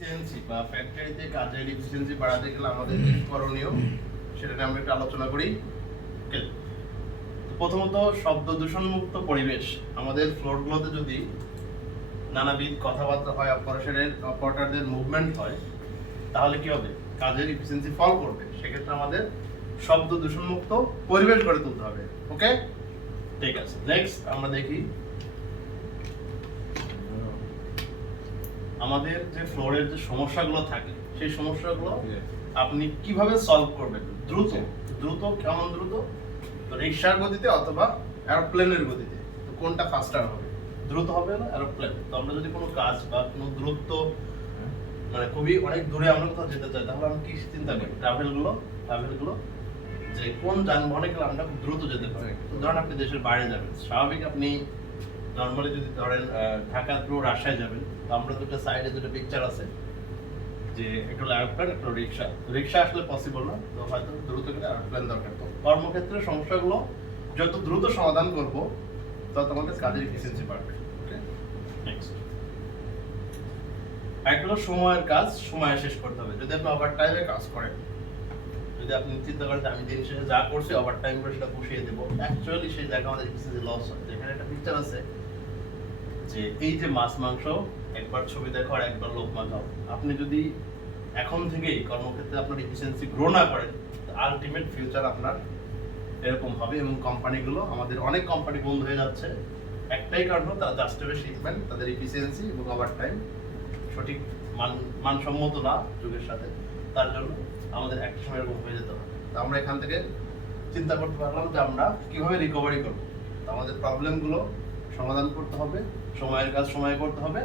Efficiency বা ফ্যাক্টরিতে কাজের এফিসিয়েন্সি বাড়াতে গেলে আমাদের যে করণীয় সেটা নিয়ে আমরা একটু আলোচনা করি। Okay? তো প্রথমত শব্দ দূষণ মুক্ত পরিবেশ। আমাদের ফ্লোরগুলোতে যদি নানাবিধ কথাবার্তা হয়, অপারেটরদের মুভমেন্ট হয়, তাহলে কি হবে? কাজের এফিসিয়েন্সি ফল করবে। সেক্ষেত্রে আমাদের শব্দ দূষণ মুক্ত পরিবেশ গড়ে তুলতে হবে। ওকে, ঠিক আছে। নেক্সট আমরা দেখি আমাদের যে ফ্লোরের যে সমস্যাগুলো থাকে সেই সমস্যাগুলো আপনি কিভাবে সলভ করবেন দ্রুত। কেমন দ্রুত? তো রিকশার গতিতে অথবা এরোপ্লেনের গতিতে। তো কোনটা ফাস্টার হবে? দ্রুত হবে না এরোপ্লেন? তো আমরা যদি কোনো কাজ বা কোনো দূরত্ব মানে খুবই অনেক দূরে আমরা কোথাও যেতে চাই, তাহলে আমরা কি চিন্তা করি? ট্রাভেলগুলো যে কোন যানবাহনে গেলে আমরা খুব দ্রুত যেতে পারি। তো ধরেন আপনি দেশের বাইরে যাবেন, স্বাভাবিক আপনি নর্মালি যদি ধরেন ঢাকা থ্রু রাজশাহী যাবেন, তো আমরা দুটো সাইডে দুটো পিকচার আছে যে একটা হলো এরোপ্লেন, একটা রিক্সা। রিক্সা আসলে পসিবল না, তো হয়তো দ্রুত গেলে এরোপ্লেন দরকার। তো কর্মক্ষেত্রে সমস্যাগুলো যত দ্রুত সমাধান করব তত আমাদের কাজের এফিসিয়েন্সি বাড়বে। ওকে, নেক্সট একটা হলো সময়ের কাজ সময়ে শেষ করতে হবে। যদি আপনি ওভার টাইমে কাজ করেন, যদি আপনি চিন্তা করেন আমি দিন শেষে যা করছি ওভার টাইম করে সেটা পুষিয়ে দেবো, অ্যাকচুয়ালি সেই জায়গায় আমাদের এফিসিয়েন্সি লস হয়। এখানে একটা পিকচার আছে যে এই যে মাছ মাংস একবার ছবি দেখো আর একবার লোক মাখাও। আপনি যদি এখন থেকেই কর্মক্ষেত্রে আপনার এফিসিয়েন্সি গ্রো না করেন, আলটিমেট ফিউচার আপনার এরকম হবে। এবং কোম্পানিগুলো, আমাদের অনেক কোম্পানি বন্ধ হয়ে যাচ্ছে একটাই কারণ, তারা জাস্টিফাই শিপমেন্ট, তাদের এফিসিয়েন্সি এবং ওভার টাইম সঠিক মানসম্মত না যুগের সাথে। তার জন্য আমাদের একটা সময় এরকম হয়ে যেতে হবে। তো আমরা এখান থেকে চিন্তা করতে পারলাম যে আমরা কিভাবে রিকভারি করবো। তো আমাদের প্রবলেমগুলো সমাধান করতে হবে, সময়ের কাজ সময়ে করতে হবে।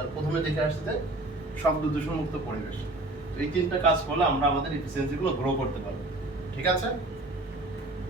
আর প্রথমে দেখে আসছে শব্দ দূষণ মুক্ত পরিবেশ। তো এই তিনটা কাজ করলে আমরা আমাদের এফিসিয়েন্সিগুলো গ্রো করতে পারবো। ঠিক আছে?